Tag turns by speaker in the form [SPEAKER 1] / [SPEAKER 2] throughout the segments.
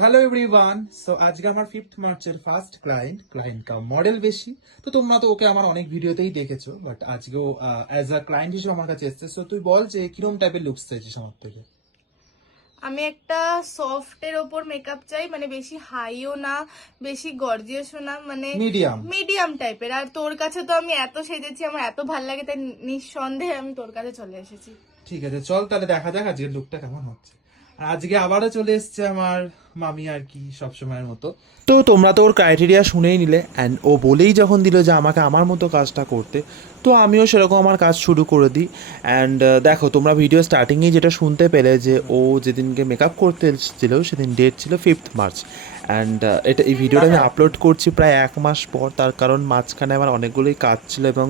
[SPEAKER 1] Hello everyone so আজকে আমার fifth মার্চের first client client cum model বেশি। তো তোমরা তো ওকে আমার অনেক ভিডিওতেই দেখেছ বাট আজকেও অ্যাজ আ ক্লায়েন্ট হিসেবে আমার কাছে এসছে। সো তুই বল যে কিরম টাইপের লুকস চাইছিস আমার থেকে?
[SPEAKER 2] আমি একটা সফটের ওপর মেকআপ চাই মানে বেশি হাইও না বেশি গর্জিয়াসও না মানে
[SPEAKER 1] মিডিয়াম
[SPEAKER 2] মিডিয়াম টাইপের আর তোর কাছে তো আমি এত সেজেছি আমার এত ভালো লাগে তাই নিঃসন্দেহে আমি তোর কাছে চলে এসেছি।
[SPEAKER 1] ঠিক আছে চল তাহলে দেখা যাক আজকের লুকটা কেমন হচ্ছে। আর আজকে আবারও চলে এসছে আমার মামি আর কি সবসময়ের মতো। তো তোমরা তো ওর ক্রাইটেরিয়া শুনেই নিলে অ্যান্ড ও বলেই যখন দিল যে আমাকে আমার মতো কাজটা করতে, তো আমিও সেরকম আমার কাজ শুরু করে দিই। অ্যান্ড দেখো, তোমরা ভিডিও স্টার্টিংয়েই যেটা শুনতে পেলে যে ও যেদিনকে মেকআপ করতে এসেছিল, সেদিন ডেট ছিল ফিফথ মার্চ অ্যান্ড এটা এই ভিডিওটা আমি আপলোড করছি প্রায় এক মাস পর, তার কারণ মাঝখানে আমার অনেকগুলোই কাজ ছিল এবং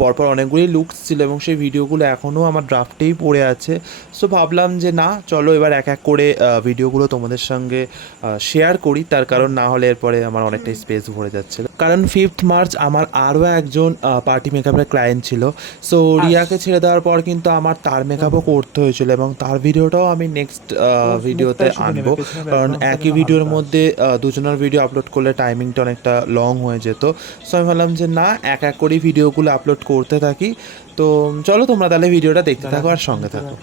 [SPEAKER 1] পরপর অনেকগুলোই লুকস ছিল এবং সেই ভিডিওগুলো এখনও আমার ড্রাফটেই পড়ে আছে। সো ভাবলাম যে না, চলো এবার এক এক করে ভিডিওগুলো তোমাদের সঙ্গে শেয়ার করি। তার কারণ না হলে এরপরে আমার অনেকটাই স্পেস ভরে যাচ্ছিল কারণ ফিফথ মার্চ আমার আরও একজন পার্টি মেকআপের ক্লায়েন্ট ছিল। সো রিয়াকে ছেড়ে দেওয়ার পর কিন্তু আমার তার মেকআপও করতে হয়েছিল এবং তার ভিডিওটাও আমি নেক্সট ভিডিওতে আনব। কারণ একই ভিডিওর মধ্যে দুজনের ভিডিও আপলোড করলে টাইমিংটা অনেকটা লং হয়ে যেত। সো আমি ভাবলাম যে না এক এক করেই ভিডিওগুলো আপলোড করতে থাকি। তো চলো তোমরা তাহলে ভিডিওটা দেখতে থাকো আর সঙ্গে থাকো।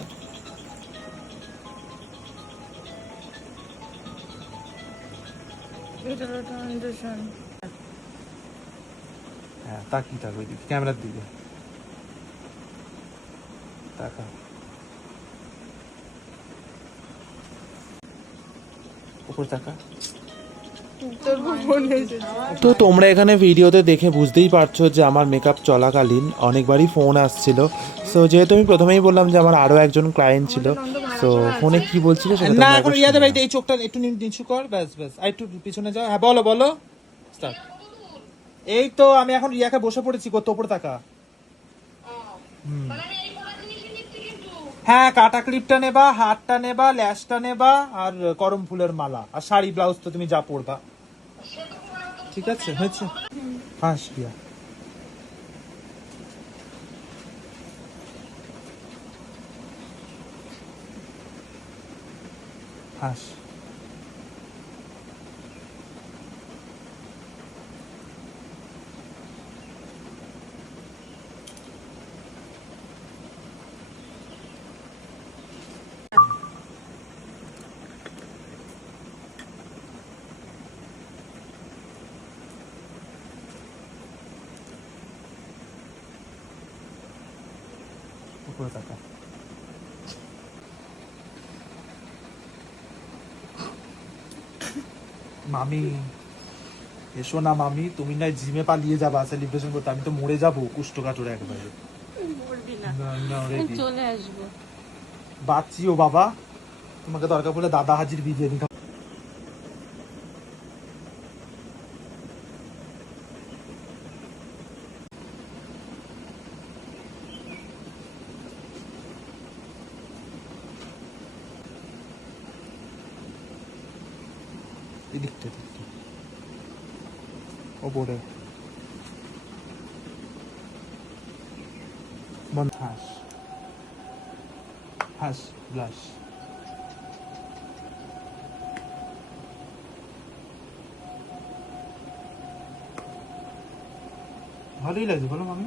[SPEAKER 1] হ্যাঁ তাকিয়ে ওই দিকে ক্যামেরার দিকে। তাকা উপর তাকা তো তোমরা এখানে ভিডিওতে দেখে বুঝতেই পারছ যে আমার মেকআপ চলাকালীন অনেকবারই ফোন আসছিল। সো যেহেতু আমি প্রথমেই বললাম যে আমার আরও একজন ক্লায়েন্ট ছিল সো ফোনে কি বলছিল সেটা
[SPEAKER 3] না এখন
[SPEAKER 1] শুনে
[SPEAKER 3] বাড়িতে এই চোখটা একটু নিচু কর ব্যাস ব্যাস। আর একটু পিছনে যাও হ্যাঁ বলো বলো. এই তো আমি এখন রিয়াকে বসে পড়েছি কত ওপর টাকা হ্যাঁ কাটা ক্লিপটা নেবা হাতটা নেবা ল্যাশটা নেবা আর করম ফুলের মালা। আর শাড়ি ব্লাউজ তো তুমি যা পরবা। ঠিক আছে হয়েছে। হাস বিয়া হাস। তাকা মামি এসো না মামি তুমি না জিমে পালিয়ে যাবা সেলিব্রেশন করতে। আমি তো মরে যাব কুষ্ঠকাঠোর একবারে।
[SPEAKER 4] চলে আসব।
[SPEAKER 3] বাবা। তোমাকে দরকার পড়লে দাদা হাজির বিরিয়ানি এদিকটা এদিকটা। ওপরে। হাস। হাস ব্লাশ ভালোই লাগছে বলো মামি।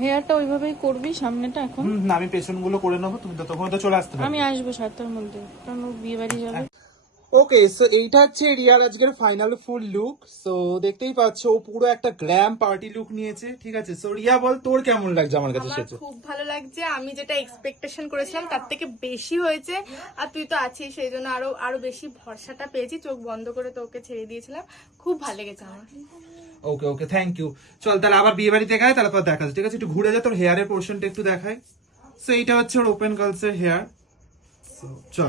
[SPEAKER 4] হেয়ারটা ওইভাবেই করবি সামনেটা এখন?
[SPEAKER 3] না আমি পেছনগুলো করে নেব তুমি তো তখন তো চলে আসতে
[SPEAKER 4] আমি আসব সাতটার মধ্যে কারণ ও বিয়ে বাড়ি যাবে।
[SPEAKER 1] ওকে সো এইটা হচ্ছে রিয়ার আজকের ফাইনাল ফুল লুক সো দেখতেই পাচ্ছ ও পুরো একটা গ্ল্যাম পার্টি লুক নিয়েছে ঠিক আছে? সো রিয়া বল তোর কেমন লাগছে আমার কাছে সেটা
[SPEAKER 2] খুব ভালো লাগছে। আমি যেটা এক্সপেকটেশন করেছিলাম তার থেকে বেশি হয়েছে। আর তুই তো আছিস সেই জন্য আরও আরও বেশি ভরসাটা পেয়েছি। চোখ বন্ধ করে তোকে ছেড়ে দিয়েছিলাম। খুব ভালো লেগেছে আমার।
[SPEAKER 1] ওকে ওকে থ্যাংক ইউ চল তাহলে আবার বিয়ে বাড়ি দেখায় তারপর দেখা যাচ্ছে ঠিক আছে? একটু ঘুরে যা তোর হেয়ারের পোর্শনটা একটু দেখায় সো এইটা হচ্ছে ওর ওপেন গার্লস এর হেয়ার চল।